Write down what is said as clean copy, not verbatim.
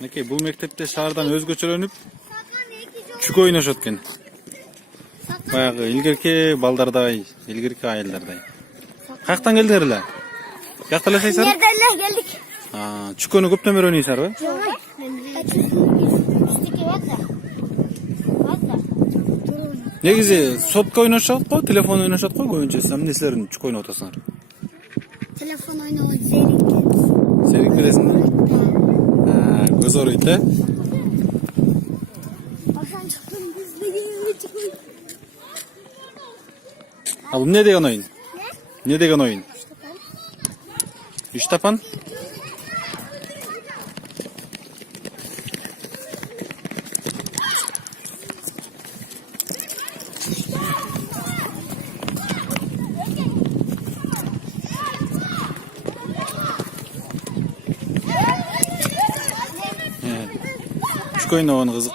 Neke bu mektepte şahardan özgöçölөнүp çük oynaşat eкен. Баягы илгерки балдардай, илгерки айылдардай. Каяктан келдиңер эле? Биякта эле жашайсыңар? Nereden geldik? Çükөнү көптөн бери ойнойсуңарбы? Yok. Негизи сотка ойношот го, телефон ойношот го көбүнчө. Эмне силердин чүк ойноп атасыңар? Telefon oynamak zevk. Серик бересиңби? Көз ооруйт э? Başan çıktım biz de gelin çıkıyor. Bu ne деген oyun? Ne деген oyun? Üç tapan. Küçük oyun oğun kızık.